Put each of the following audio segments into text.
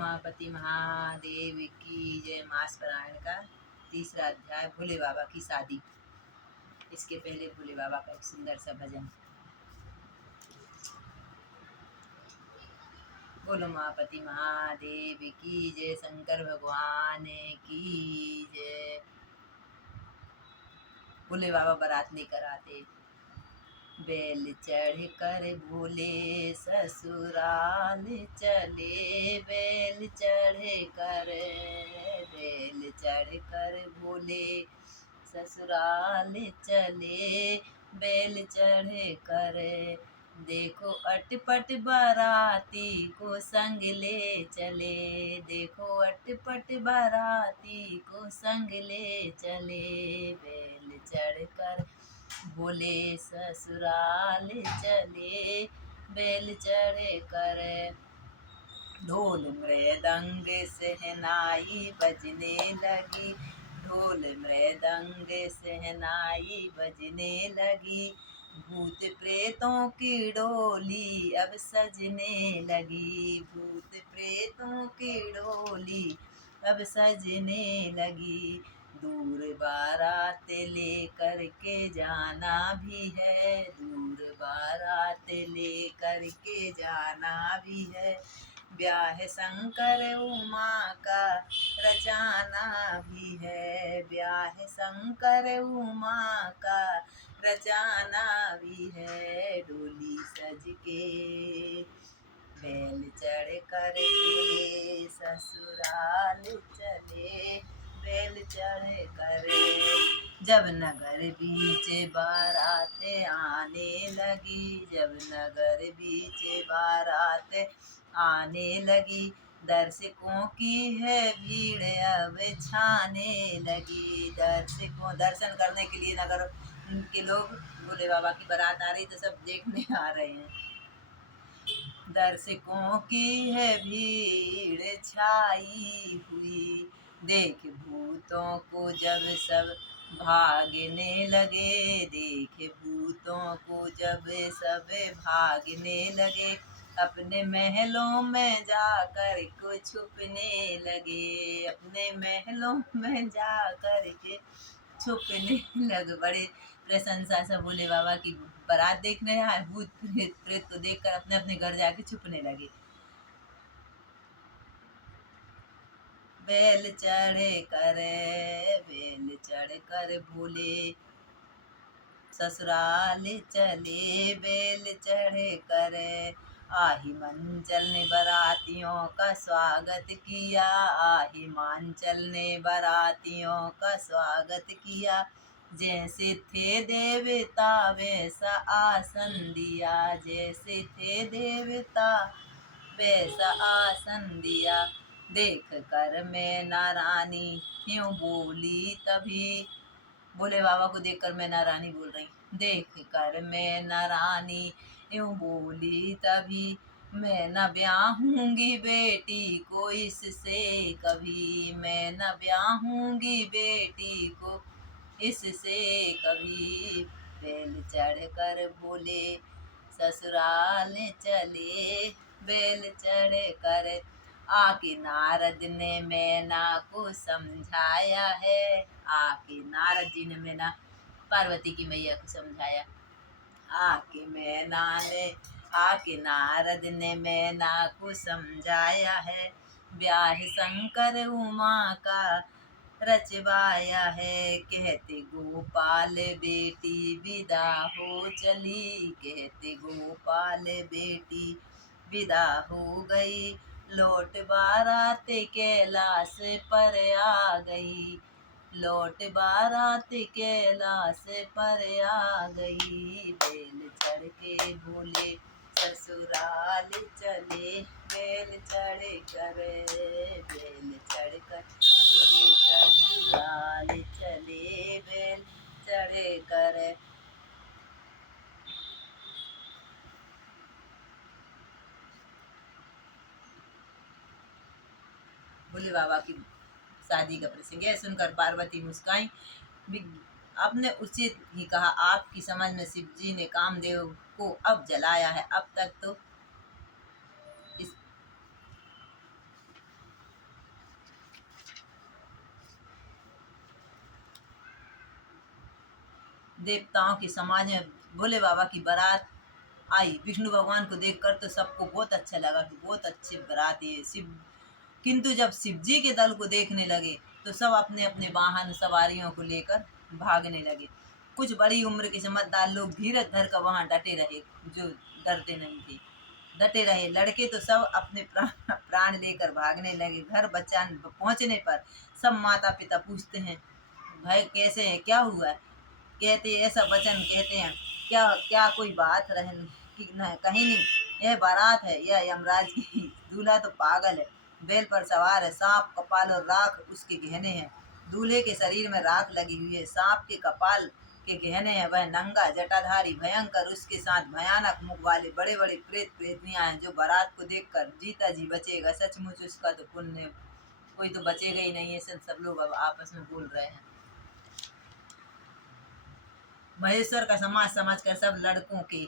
उमापति महादेव की जय। मास पारायण का तीसरा अध्याय, भोले बाबा की शादी। इसके पहले भोले बाबा का एक सुंदर सा भजन। बोलो उमापति महादेव की जय, शंकर भगवान की जय। भोले बाबा बारात लेकर आते। बैल चढ़ कर भोले ससुराल चले, बैल चढ़ कर भोले ससुराल चले, बैल चढ़ कर। देखो अटपट बाराती को संग ले चले, देखो अटपट बाराती को संग ले चले, बैल चढ़ कर भोले ससुराल चले, बैल चढ़ कर। ढोल मृदंग सहनाई बजने लगी, ढोल मृदंग सहनाई बजने लगी, भूत प्रेतों की डोली अब सजने लगी, भूत प्रेतों की डोली अब सजने लगी। दूर बारात लेकर के जाना भी है, दूर बारात लेकर के जाना भी है, ब्याह शंकर उमा का रचाना भी है, ब्याह शंकर उमा का रचाना भी है। डोली सज के बैल चढ़ कर भोले ससुराल चले, बैल चढ़ कर। जब नगर बीच बारात आने लगी, जब नगर बीच बारात आने लगी, दर्शकों की है भीड़ अब छाने लगी, दर्शकों दर्शन करने के लिए नगर के लोग भोले बाबा की बारात आ रही तो सब देखने आ रहे हैं। दर्शकों की है भीड़ छाई हुई, देख भूतों को जब सब भागने लगे, देख भूतों को जब सब भागने लगे, अपने महलों में जाकर को छुपने लगे, अपने महलों में जाकर के छुपने लगे। बड़े प्रशंसा से भोले बाबा की बारात देखने आए, भूत प्रेत को देखकर अपने अपने घर जाके छुपने लगे। बैल चढ़ कर भोले ससुराल चले, बैल चढ़ कर। आहिमांचल ने बारातियों का स्वागत किया, आहिमांचल ने बारातियों का स्वागत किया, जैसे थे देवता वैसा आसन दिया, जैसे थे देवता वैसा आसन दिया। देख कर मैना रानी यूं बोली तभी, भोले बाबा को देखकर मैना रानी बोल रही, देख कर मैना रानी यूं बोली तभी, मैं न ब्याहूंगी बेटी को इससे कभी, मैं न ब्याहूंगी बेटी को इससे कभी। बैल चढ़ कर भोले ससुराल चले, बैल चढ़ कर। आके नारद ने मैना को समझाया है, आके नारद जी ने मैना पार्वती की मैया को समझाया, आके नारद ने मैना को समझाया है, ब्याह शंकर उमा का रचवाया है। कहते गोपाल बेटी विदा हो चली, कहते गोपाल बेटी विदा हो गई, लौट बारात कैलाश पर आ गई, लौट बारात कैलाश पर आ गई। बैल चढ़ के भोले ससुराल चले, बैल चढ़ कर, बैल चढ़ कर भोले ससुराल चले, बैल चढ़ कर। भोले बाबा की शादी का प्रसंग है। सुनकर पार्वती मुस्काई, आपने उचित ही कहा, आपकी समझ में शिव जी ने कामदेव को अब जलाया है, अब तक तो देवताओं के समाज में भोले बाबा की बारात आई। विष्णु भगवान को देखकर तो सबको बहुत अच्छा लगा कि बहुत अच्छी बारात है शिव। किंतु जब शिव जी के दल को देखने लगे तो सब अपने अपने वाहन सवारियों को लेकर भागने लगे। कुछ बड़ी उम्र के समझदार लोग धीरज धर कर वहां डटे रहे, जो डरते नहीं थे। डटे रहे लड़के तो सब अपने प्राण लेकर भागने लगे। घर बचाने पहुंचने पर सब माता पिता पूछते हैं, भाई कैसे हैं, क्या हुआ है? कहते ऐसा वचन कहते हैं, क्या क्या कोई बात रह कि न, कहीं नहीं, यह बारात है, यह यमराज की। दूल्हा तो पागल है, बैल पर सवार है, सांप कपाल और राख उसके गहने हैं। दूल्हे के शरीर में राख लगी हुई है, सांप के कपाल के गहने हैं। वह नंगा जटाधारी भयंकर, उसके साथ भयानक मुख वाले बड़े बड़े प्रेत प्रेतनियां हैं। जो बारात को देखकर जीता जी बचेगा, सचमुच उसका तो पुण्य, कोई तो बचेगा ही नहीं। ऐसे सब लोग अब आपस में बोल रहे हैं। महेश्वर का समाज समझकर सब लड़कों के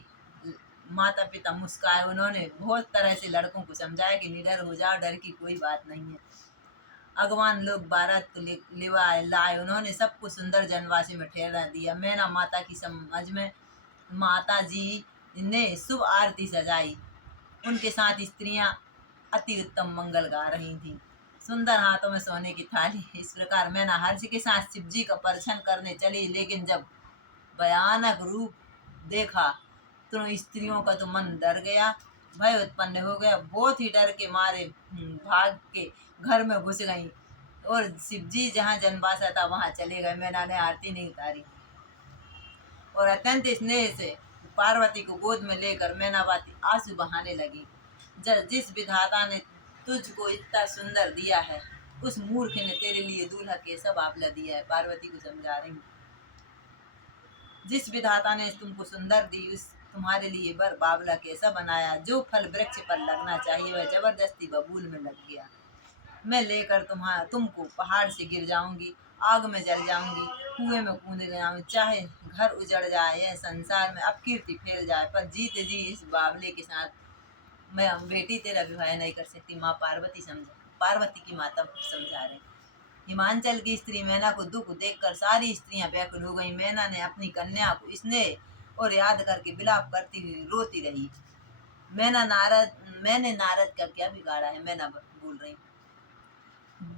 माता पिता मुस्काए। उन्होंने बहुत तरह से लड़कों को समझाया कि निडर हो जाओ, डर की कोई बात नहीं है। अगवान लोग बारात को लाए। उन्होंने सबको सुंदर जनवासी में ठहरा दिया। मैना माता की समझ में माता जी ने शुभ आरती सजाई। उनके साथ स्त्रियां अति उत्तम मंगल गा रही थीं। सुंदर हाथों में सोने की थाली। इस प्रकार मैना हर्ष के साथ शिव जी का परिछन करने चली, लेकिन जब भयानक रूप देखा तो स्त्रियों का तो मन डर गया, भय उत्पन्न हो गया। बहुत ही डर के मारे भाग के घर में घुस गईं और शिव जी जहाँ जनवासा था वहां चले गए। मैना ने आरती नहीं उतारी और अत्यंत स्नेह से पार्वती को गोद में लेकर मैनावती आंसू बहाने लगी। जिस विधाता ने तुझको इतना सुंदर दिया है, उस मूर्ख ने तेरे लिए दूल्हा कैसा बाबला दिया है। पार्वती को समझा रही हूँ, जिस विधाता ने तुमको सुंदर दी, उस तुम्हारे लिए बर बाबला कैसा बनाया। जो फल वृक्ष पर लगना चाहिए वह जबरदस्ती बबूल में लग गया। मैं लेकर तुमको पहाड़ से गिर जाऊंगी, आग में जल जाऊंगी, कुएं में कूद जाऊंगी, चाहे घर उजड़ जाए या संसार में अपकीर्ति फैल जाए, पर जीत जी इस बाबले के साथ मैं बेटी तेरा विवाह नहीं कर सकती। माँ पार्वती की माता समझा रही। हिमांचल की स्त्री मैना को दुख देखकर सारी स्त्रियां व्याकुल हो गईं। मैना ने अपनी कन्या को स्नेह और याद करके विलाप करती हुई रोती रही। मैंने नारद का क्या बिगाड़ा है, मैना बोल रही,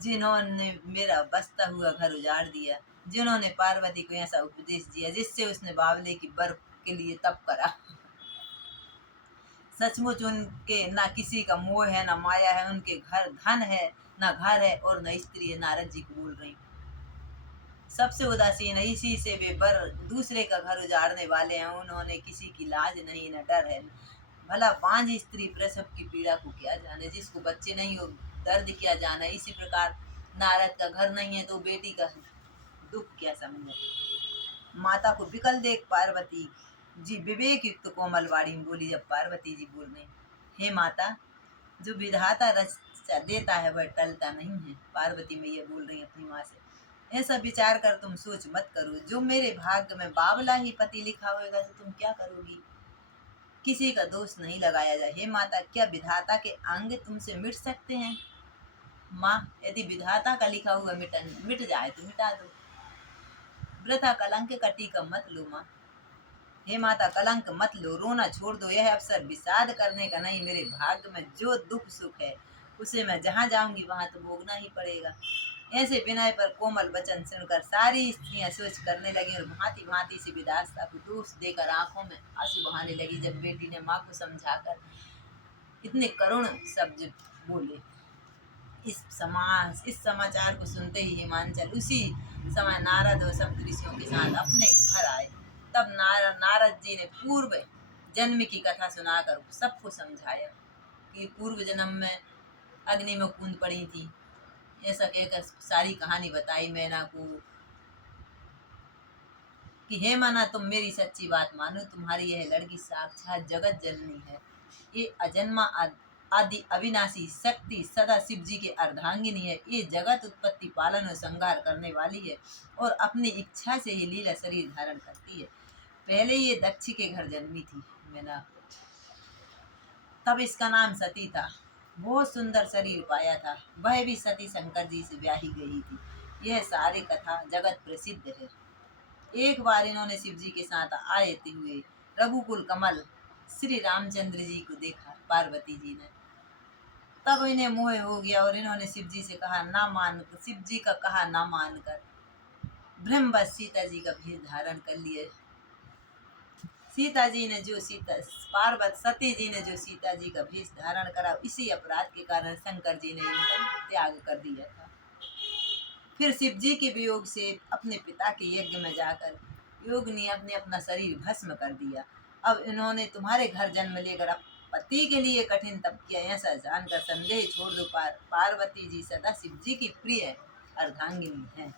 जिन्होंने मेरा बसता हुआ घर उजाड़ दिया, जिन्होंने पार्वती को ऐसा उपदेश दिया जिससे उसने बावले की बर्फ के लिए तप करा। सचमुच उनके ना किसी का मोह है, ना माया है, उनके घर धन है, ना घर है और न स्त्री है। नारद जी को बोल रही, सबसे उदासीन है, इसी से वे बर दूसरे का घर उजाड़ने वाले हैं। उन्होंने किसी की लाज नहीं, न डर है। भला बांझ स्त्री प्रसव की पीड़ा को क्या जाने, जिसको बच्चे नहीं हो दर्द क्या जाना। इसी प्रकार नारद का घर नहीं है तो बेटी का दुख क्या समझे। माता को विकल देख पार्वती जी विवेक युक्त कोमल वाणी में बोली। जब पार्वती जी बोल रही, हे माता, जो विधाता रचा देता है वह टलता नहीं है। पार्वती मैया बोल रही अपनी माँ से, ऐसा विचार कर तुम सोच मत करो। जो मेरे भाग्य में बाबला ही पति लिखा होगा तो तुम क्या करोगी। किसी का दोष नहीं लगाया जाए। हे माता, क्या विधाता के अंग तुमसे मिट सकते हैं। माँ, यदि विधाता का लिखा हुआ मिट जाए तो मिटा दो। वृथा कलंक का टीका मत लो माँ। हे माता, कलंक मत लो, रोना छोड़ दो। यह अवसर विषाद करने का नहीं। मेरे भाग्य में जो दुख सुख है उसे मैं जहाँ जाऊंगी वहां तो भोगना ही पड़ेगा। ऐसे विनय पर कोमल वचन सुनकर सारी स्त्रियां सोच करने लगी और भांति भांति से विदास्ता को दोष देकर आंखों में आंसू बहाने लगी। जब बेटी ने माँ को समझाकर इतने करुण शब्द बोले, इस समाचार को सुनते ही हिमांचल उसी समय नारद और सप्त ऋषियों के साथ अपने घर आए। तब नारद जी ने पूर्व जन्म की कथा सुनाकर सबको समझाया कि पूर्व जन्म में अग्नि में कूद पड़ी थी। ऐसा कहकर सारी कहानी बताई मैना को कि हे माना, तुम मेरी सच्ची बात मानो, तुम्हारी यह लड़की साक्षात जगत जननी है। ये अजन्मा आदि अविनाशी शक्ति सदा शिव जी के अर्धांगिनी है। ये जगत उत्पत्ति पालन और संहार करने वाली है और अपनी इच्छा से ही लीला शरीर धारण करती है। पहले ये दक्ष के घर जन्मी थी मैना, तब इसका नाम सती था। बहुत सुंदर शरीर पाया था। वह भी सती शंकर जी से ब्याही गई थी। यह सारी कथा जगत प्रसिद्ध है। एक बार इन्होंने शिव जी के साथ आए हुए रघुकुल कमल श्री रामचंद्र जी को देखा पार्वती जी ने। तब इन्हें मोह हो गया और इन्होंने शिव जी से कहा ना मान, शिव जी का कहा ना मानकर ब्रह्मवश सीता जी का भेष धारण कर लिए। सीता जी ने जो सीता पार्वती सती जी ने जो सीता जी का भेष धारण करा, इसी अपराध के कारण शंकर जी ने इनका त्याग कर दिया था। फिर शिव जी के वियोग से अपने पिता के यज्ञ में जाकर योगिनी ने अपना शरीर भस्म कर दिया। अब इन्होंने तुम्हारे घर जन्म लेकर पति के लिए कठिन तप किया, ऐसा जानकर संदेह छोड़ दो। पार्वती जी सदा शिव जी की प्रिय अर्धांगिनी है।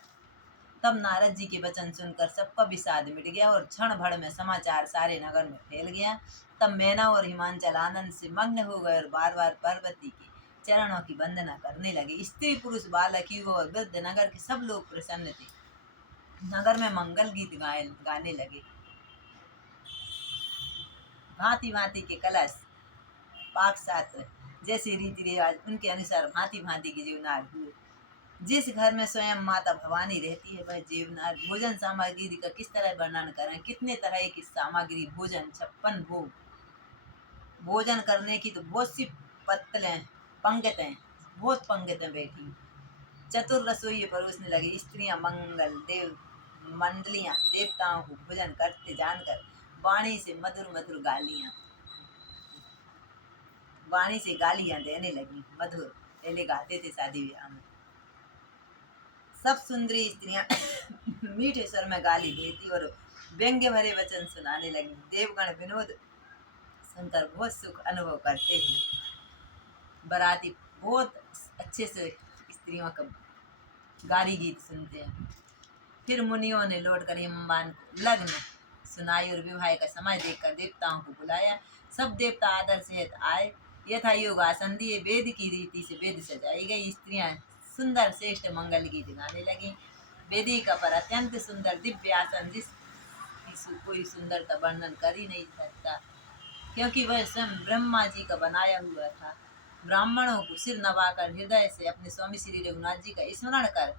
तब नारद जी के वचन सुनकर सबका विषाद मिट गया और क्षण भर में समाचार सारे नगर में फैल गया। तब मैना और हिमांचल आनंद से मग्न हो गए और बार बार पार्वती के चरणों की वंदना करने लगे। स्त्री पुरुष बालक युवा और वृद्ध नगर के सब लोग प्रसन्न थे। नगर में मंगल गीत गाने लगे। भांति भांति के कलश पाक शास्त्र जैसे रीति रिवाज उनके अनुसार भांति भांति के जीवनार हुए। जिस घर में स्वयं माता भवानी रहती है वह जीवनार भोजन सामग्री का किस तरह वर्णन करें। कितने तरह की सामग्री भोजन 56 भोग भोजन करने की तो बहुत सी पत्तलें पंक्तें बहुत पंक्तें बैठी। चतुर रसोई परोसने लगे। स्त्रियां मंगल देव मंडलियां देवताओं को भोजन करते जानकर वाणी से मधुर गालियां देने लगी। मधुर पहले गाते थे शादी विवाह में। सब सुंदरी स्त्रियां मीठे स्वर में गाली देती और व्यंग्य भरे वचन सुनाने लगी। देवगण विनोद सुनकर बहुत सुख अनुभव करते हैं। बराती बहुत अच्छे से स्त्रियों का गाली गीत सुनते हैं। फिर मुनियों ने लौटकर हिमवान को लग्न सुनाई और विवाह का समय देखकर देवताओं को बुलाया। सब देवता आदर से आए। यथा योग आसन दिए। वेद की रीति से वेद सजाई गई। स्त्रियां सुंदर श्रेष्ठ मंगल गीत गाने लगी। वेदिका पर अत्यंत सुंदर दिव्य आसन जिसकी कोई सुंदरता वर्णन कर ही नहीं सकता, क्योंकि वह स्वयं ब्रह्मा जी का बनाया हुआ था। ब्राह्मणों को सिर नवाकर हृदय से अपने स्वामी श्री रघुनाथ जी का स्मरण कर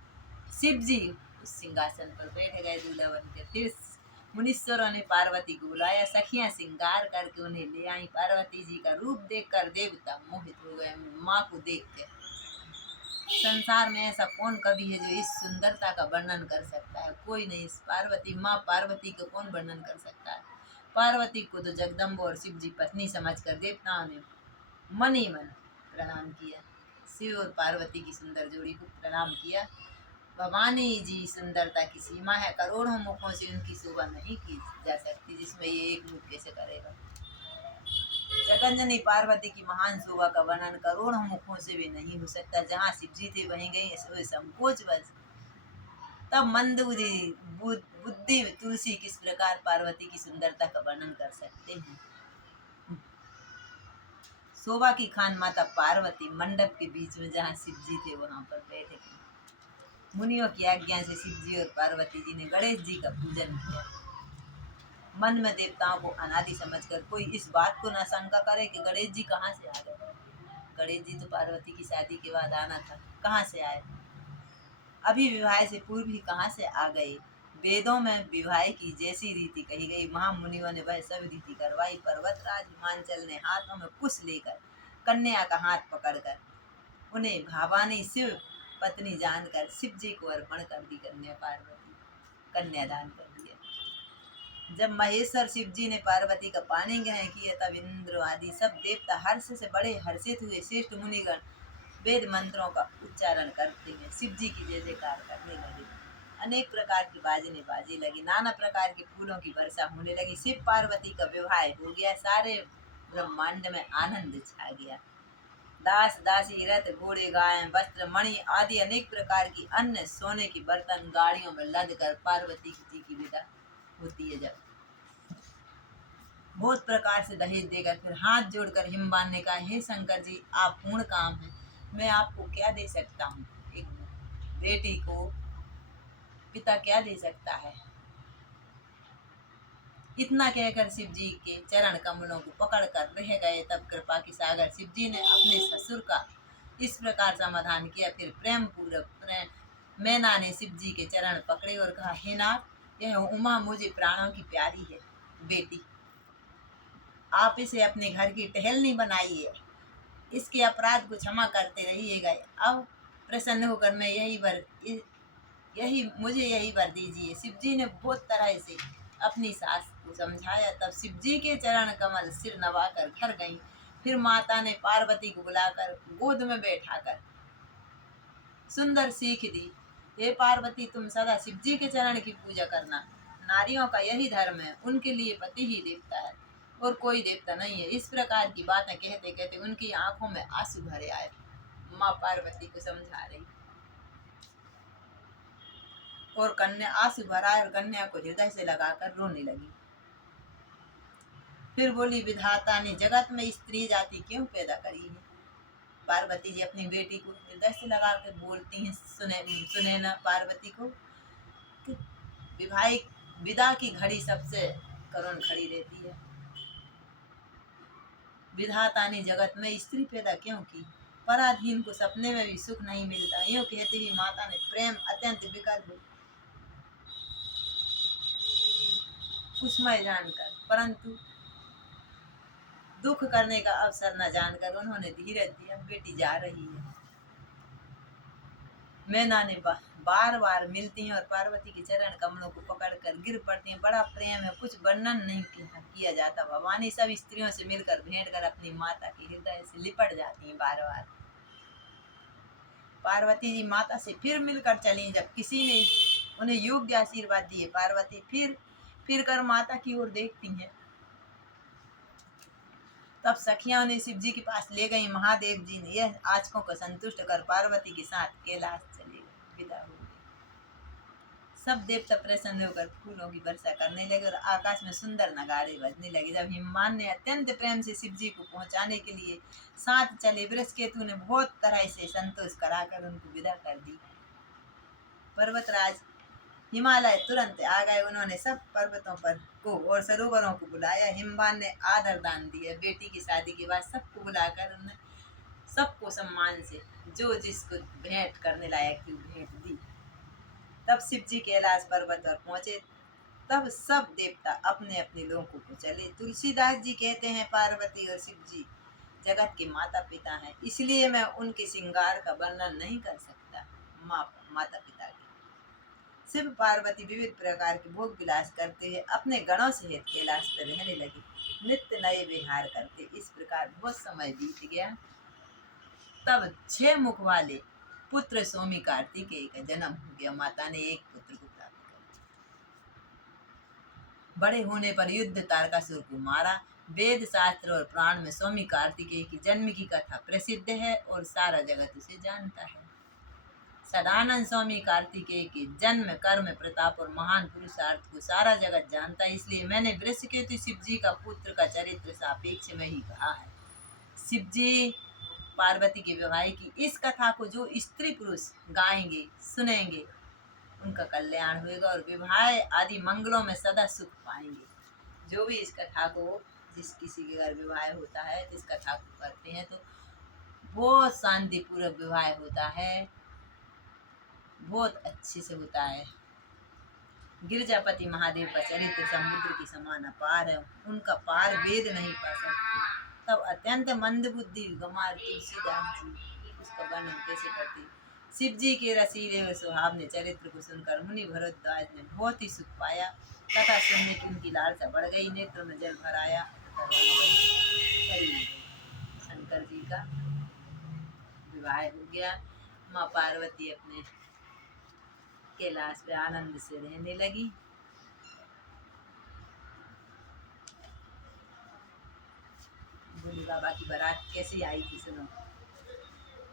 शिव जी उस सिंहासन पर बैठ गए दूल्हा बनकर। फिर मुनीश्वरों ने पार्वती को बुलाया। सखियां श्रृंगार करके उन्हें ले आई। पार्वती जी का रूप देखकर देवता मोहित हो गए। माँ को देख के संसार में ऐसा कौन कवि है जो इस सुंदरता का वर्णन कर सकता है? कोई नहीं। पार्वती माँ पार्वती को कौन वर्णन कर सकता है? पार्वती को तो जगदम्बा और शिव जी पत्नी समझकर देवताओं ने मन ही मन प्रणाम किया। शिव और पार्वती की सुंदर जोड़ी को प्रणाम किया। भवानी जी सुंदरता की सीमा है। करोड़ों मुखों से उनकी शोभा नहीं की जा सकती, जिसमें ये एक मुख कैसे करेगा। जगन्जनी पार्वती की महान शोभा का वर्णन करोड़ों मुखों से भी नहीं हो सकता। जहाँ शिव जी थे वहीं गई संकोच बस। तब मंद बुद्धि तुलसी किस प्रकार पार्वती की सुंदरता का वर्णन कर सकते हैं। शोभा की खान माता पार्वती मंडप के बीच में जहाँ शिव जी थे वहां पर बैठे थे। मुनियों की आज्ञा से शिव जी और पार्वती जी ने गणेश जी का पूजन किया। मन में देवताओं को अनादि समझकर कोई इस बात को न शंका करे कि गणेश जी कहाँ से आ गए। गणेश जी तो पार्वती की शादी के बाद आना था, कहाँ से आए? अभी विवाह से पूर्व ही कहाँ से आ गए? वेदों में विवाह की जैसी रीति कही गई महामुनियों ने वह सब रीति करवाई। पर्वतराज हिमांचल ने हाथों में कुश लेकर कन्या का हाथ पकड़कर उन्हें भवानी शिव पत्नी जानकर शिव जी को अर्पण कर दी। कन्या पार्वती कन्यादान कर दिया। जब महेश्वर शिव जी ने पार्वती का पानी ग्रहण किया तब इंद्र आदि सब देवता हर्ष से बड़े हर्षित हुए। श्रेष्ठ मुनिगण वेद मंत्रों का उच्चारण करते हैं शिव जी की जय जयकार करने लगे। अनेक प्रकार की बाजने बाजे लगी। नाना प्रकार के फूलों की वर्षा होने लगी। शिव पार्वती का विवाह हो गया। सारे ब्रह्मांड में आनंद छा गया। दास दासी रथ घोड़े गाय वस्त्र मणि आदि अनेक प्रकार की अन्य सोने की बर्तन गाड़ियों में लद कर पार्वती जी की विदा होती है। जब बहुत प्रकार से दहेज देकर फिर हाथ जोड़कर हिमवान ने कहा, हे शंकर जी आप पूर्ण काम है, मैं आपको क्या दे सकता हूँ? एक बेटी को पिता क्या दे सकता है? इतना कहकर शिव जी के चरण कमलों को पकड़कर रह गए। तब कृपा की सागर शिव जी ने अपने ससुर का इस प्रकार समाधान किया। फिर प्रेम पूर्वक मैना ने शिव जी के चरण पकड़े और कहा, हे नाथ यह उमा मुझे प्राणों की प्यारी है बेटी, आप इसे अपने घर की टहलनी बनाइए, इसके अपराध को क्षमा करते रहिएगा। अब प्रसन्न होकर मैं यही वर दीजिए। शिव जी ने बहुत तरह से अपनी सास को समझाया। तब शिव जी के चरण कमल सिर नवाकर घर गई। फिर माता ने पार्वती को बुलाकर गोद में बैठाकर सुंदर सीख दी। हे पार्वती, तुम सदा शिव जी के चरण की पूजा करना। नारियों का यही धर्म है, उनके लिए पति ही देवता है और कोई देवता नहीं है। इस प्रकार की बातें कहते कहते उनकी आंखों में आंसू भरे आए। माँ पार्वती को समझा रही और कन्या आंसू भराए और कन्या को हृदय से लगाकर रोने लगी। फिर बोली, विधाता ने जगत में स्त्री जाति क्यों पैदा करी है? पार्वती जी अपनी बेटी को हृदय से लगा कर बोलती हैं। सुने ना पार्वती को कि विवाहिक विदा की घड़ी सबसे करुण घड़ी रहती है। विधाता ने जगत में स्त्री पैदा क्यों की? पराधीन को सपने में भी सुख नहीं मिलता। यूं कहते ही माता ने प्रेम अत्यंत विकल हो उसमें जानकर, परंतु दुख करने का अवसर न जानकर उन्होंने धीरज दिया। बेटी जा रही है। मैना ने बार बार मिलती हैं और पार्वती के चरण कमलों को पकड़कर गिर पड़ती हैं। बड़ा प्रेम है, कुछ वर्णन नहीं किया जाता। भवानी सब स्त्रियों से मिलकर भेंट कर अपनी माता के हृदय से लिपट जाती हैं बार बार। पार्वती जी माता से फिर मिलकर चली। जब किसी ने उन्हें योग्य आशीर्वाद दिए, पार्वती फिर कर माता की ओर देखती हैं। तब सखियां उन्हें शिव जी के पास ले गई। महादेव जी ने यह आचकों को संतुष्ट कर पार्वती के साथ कैलाश चले गए, विदा हो गए। सब देवता प्रसन्न होकर फूलों की वर्षा करने लगे और आकाश में सुंदर नगाड़े बजने लगे। जब हिमवान ने अत्यंत प्रेम से शिव जी को पहुंचाने के लिए साथ चले, वृषकेतु ने बहुत तरह से संतोष कराकर उनको विदा कर दी। पर्वतराज हिमालय तुरंत आ गए। उन्होंने सब पर्वतों पर को और सरोवरों को बुलाया। हिमवान ने आदर दान दिया। बेटी की शादी के बाद सबको बुलाकर उन्होंने सबको सम्मान से जो जिसको भेंट करने लायक थी भेंट दी। तब शिव जी कैलाश पर्वत पर पहुंचे। तब सब देवता अपने अपने लोगों को चले। तुलसीदास जी कहते हैं, पार्वती और शिव जी जगत के माता पिता हैं, इसलिए मैं उनके श्रृंगार का वर्णन नहीं कर सकता। माता पिता के शिव पार्वती विविध प्रकार के भोग विलास करते हुए अपने गणों सहित कैलाश पर रहने लगे, नित्य नए विहार करते। इस प्रकार बहुत समय बीत गया। तब 6 मुख वाले पुत्र स्वामी कार्तिकेय का जन्म हो गया। माता ने एक पुत्र को प्राप्त कर। बड़े होने पर युद्ध तारकासुर को मारा। वेद शास्त्र और पुराण में स्वामी कार्तिकेय की जन्म की कथा प्रसिद्ध है और सारा जगत उसे जानता है। सदानंद स्वामी कार्तिकेय के जन्म, कर्म, प्रताप और महान पुरुषार्थ को सारा जगत जानता है, इसलिए मैंने वृषकेतु शिव जी का पुत्र का चरित्र सापेक्ष में ही कहा है। शिव जी पार्वती के विवाह की इस कथा को जो स्त्री पुरुष गाएंगे, सुनेंगे, उनका कल्याण होगा और विवाह आदि मंगलों में सदा सुख पाएंगे। जो भी इस कथा को, जिस किसी के घर विवाह होता है, इस कथा को करते हैं तो बहुत शांतिपूर्वक विवाह होता है, बहुत अच्छे से होता है। गिरजापति महादेव का चरित्र समुद्र के समान अपार है, उनका पार वेद नहीं पा सकते। तब अत्यंत मंद बुद्धि गंवार तुलसीदास जी उसका वर्णन कैसे करते। शिव जी के रसीले और सुहावने चरित्र को सुनकर मुनि भरद्वाज ने बहुत ही सुख पाया। कथा सुनने की उनकी लालसा बढ़ गई, नेत्र में जल भर आया। शंकर जी का विवाह हो गया। माँ पार्वती अपने कैलाश पे आनंद से रहने लगी। भोले बाबा की बारात कैसी आई थी सुनो।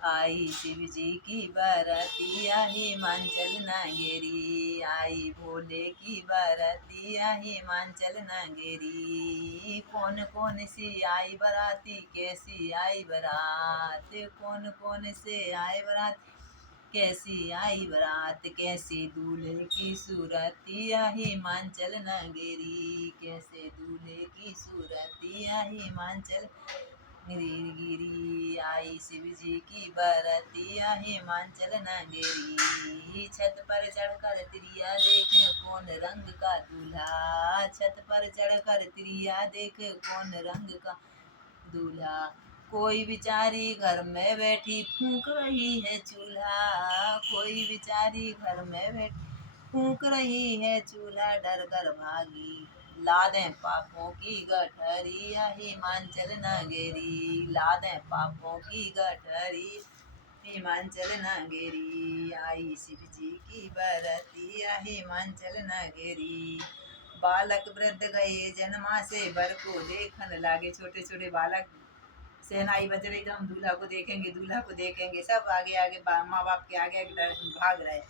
आई शिव जी की बारातिया हिमांचल नगेरी, आई भोले की बारातिया हिमांचल नगेरी। कौन कौन सी आई बाराती, कैसी आई बारात, कौन कौन से आए बारात, कैसी आई बारात, कैसी दूल्हे की सूरतिया हिमांचल नगेरी, कैसे दूल्हे की सूरतिया हिमांचल। गिरी गिरी आई शिव जी की बरतिया हिमाचल नगरी। छत पर चढ़कर तिरिया देखे कौन रंग का दूल्हा। छत पर चढ़कर तिरिया देखे कौन रंग का दूल्हा। कोई बिचारी घर में बैठी फूंक रही है चूल्हा। कोई बिचारी घर में बैठी फूंक रही है चूल्हा। डर कर भागी लादें पापों की गठरी हिमाचल नगरी। लादें पापों की गठरी हिमाचल नगरी। आई शिव जी की बरतिया हिमाचल नगरी। बालक वृद्ध गए जन्मा से बर को देखन लागे। छोटे छोटे बालक शहनाई बज रही तो हम दूल्हा को देखेंगे, दूल्हा को देखेंगे, सब आगे आगे माँ बाप के आगे आगे भाग रहे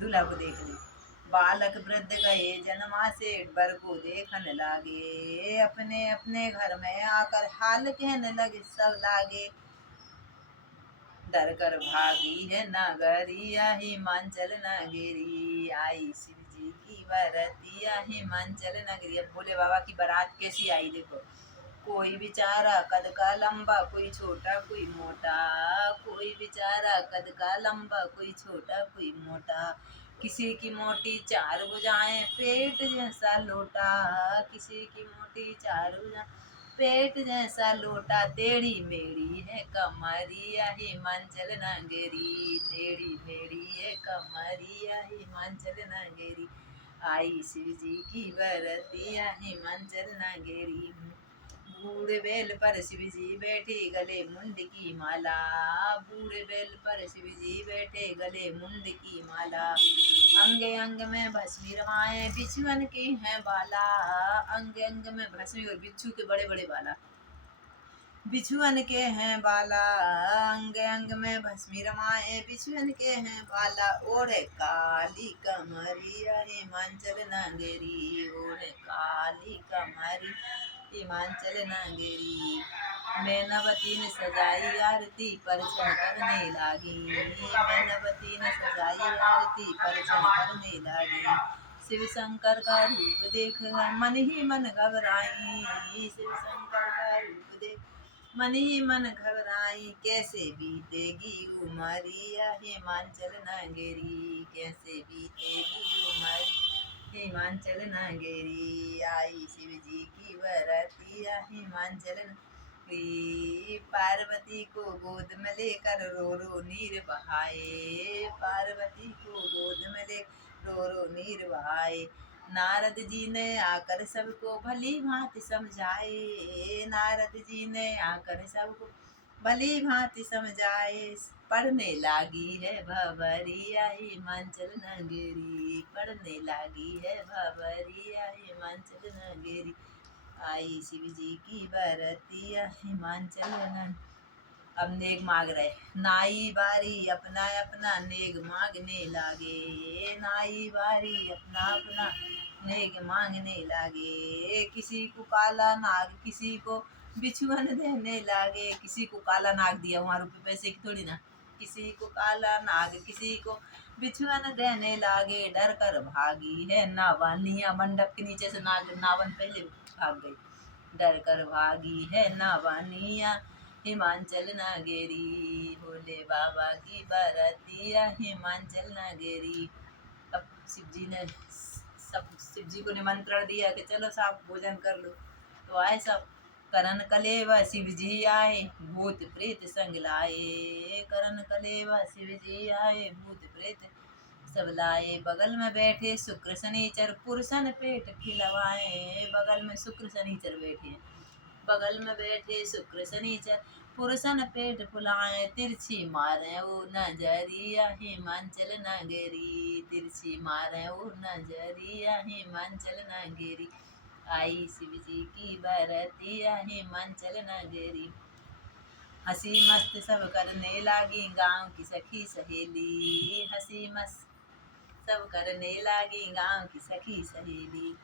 दूल्हा को देखने। बालक वृद्ध गए जन्मा से बर को देखन लागे। अपने अपने घर में आकर हाल कहने लगे सब लागे। डर कर भागी है नगरिया हिमाचल नगरी। आई शिव जी की बरतिया हिमाचल नगरी। अब भोले बाबा की बारात कैसी आई देखो। कोई बेचारा कद का लंबा, कोई छोटा कोई मोटा। कोई बेचारा कद का लंबा, कोई छोटा कोई मोटा। किसी की मोटी चार भुजाएं पेट जैसा लोटा। किसी की मोटी चार भुजाएं पेट जैसा लोटा। टेढ़ी मेढ़ी है कमरिया हिमाचल नगरी। टेढ़ी मेढ़ी है कमरिया हिमाचल नगरी। आई शिव जी की बरतिया हिमाचल नगरी। बूढ़े बेल पर शिव जी बैठे गले मुंड की माला। बूढ़े बेल पर शिव जी बैठे गले मुंड की माला। अंग अंग में भस्मी रमाए बिछुअन के हैं बाला। अंग अंग में भस्मी और बिच्छू के बड़े बड़े बाला। बिछुअन के हैं बाला। अंग अंग में भस्मी रमाए बिछुअन के हैं बाला। ओढ़े काली कमरिया हिमाचल नगरी। ओढ़े काली कमरी हिमाचल नगरी। मैनावती ने सजाई आरती परिछन करने लागी। मैनावती ने सजाई आरती परिछन करने लागी। शिव शंकर का रूप देख मन ही मन घबराई। शिव शंकर का रूप देख मन ही मन घबराई। कैसे बीतेगी उमरिया हिमाचल नगरी। कैसे बीतेगी उमरिया हिमाचल नगरी। आई शिव जी की बरतिया हिमाचल नगरी। पार्वती को गोद में लेकर रो रो नीर बहाए। पार्वती को गोद में लेकर रो रो नीर बहाए। नारद जी ने आकर सबको भली भांति समझाए। नारद जी ने आकर सबको भली भांति समझाए। पढ़ने लागी है भवरिया हिमाचल नगरी। पढ़ने लागी है भवरिया हिमाचल नगरी। आई शिव जी की बरतिया हिमाचल नगरी। अब नेग मांग रहे नाई बारी अपना अपना नेग मांगने लागे। नाई बारी अपना अपना नेग मांगने लागे। किसी को काला नाग किसी को बिछुअन देने लागे। किसी को काला नाग दिया, वहाँ रुपये पैसे की थोड़ी ना। किसी को काला नाग किसी को बिछुअन देने लागे। डर कर भागी है नावानिया। मंडप के नीचे से नावन पहले भाग गई। डर कर भागी है नावानिया हिमाचल नगरी। भोले बाबा की बरतिया हिमाचल नगरी। अब शिव जी को निमंत्रण दिया कि चलो साहब भोजन कर लो। तो आए सब। करन कलेवा शिव जी आए भूत प्रेत संग लाए। करन कलेवा शिव जी आए भूत प्रेत सब लाए। बगल में बैठे शुक्र शनिचर पुरुषन पेट खिलवाए। बगल में शुक्र शनिचर बैठे। बगल में बैठे शुक्र शनिचर पुरुषन पेट फुलाए। तिरछी मारे वो नजरिया हिमाचल नगरी। तिरछी मारे वो नजरिया हिमाचल नगरी। आई शिव जी की बरतिया हिमाचल नगरी। हंसी मस्त सब करने लागी गांव की सखी सहेली। हंसी मस्त सब करने लागी गांव की सखी सहेली।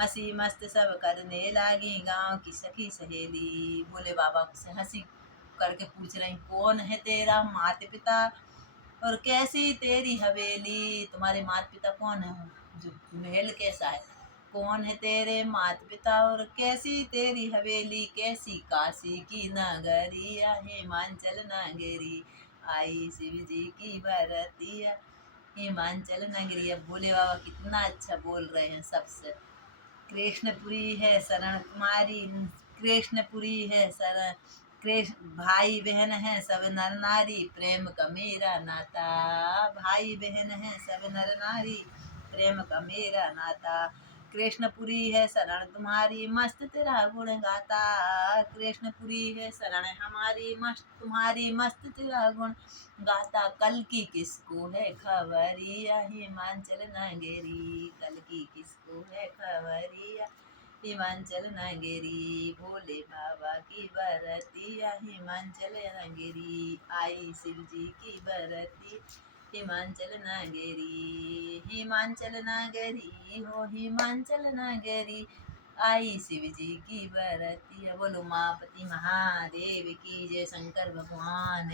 हंसी मस्त सब करने लागी गांव की सखी सहेली। भोले बाबा से हंसी करके पूछ रही कौन है तेरा माता पिता और कैसी तेरी हवेली। तुम्हारे माता पिता कौन है, जो महल कैसा है, कौन है तेरे माता पिता और कैसी तेरी हवेली, कैसी काशी की नगरिया हिमाचल नगरी, आई शिव जी की बरतिया हिमाचल नगरी। अब भोले बाबा कितना अच्छा बोल रहे हैं सबसे। कृष्णपुरी है शरण तुम्हारी, कृष्णपुरी है शरण, कृष्ण भाई बहन है सब नर नारी, प्रेम का मेरा नाता, भाई बहन है सब नर नारी, प्रेम का मेरा नाता। कृष्णपुरी है शरण तुम्हारी, मस्त तेरा गुण गाता, कृष्णपुरी है शरण हमारी, मस्त तुम्हारी मस्त तेरा गुण गाता। कल की किसको है खबरिया हिमाचल नगरी, कल की किसको है खबरिया हिमाचल नगरी, भोले बाबा की बरतिया हिमाचल नगरी, आई शिव जी की बरती हिमाचल नगरी, हिमाचल नगरी हो हिमाचल नगरी, आई शिव जी की बरतिया। बोलो उमापति महादेव की जय, शंकर भगवान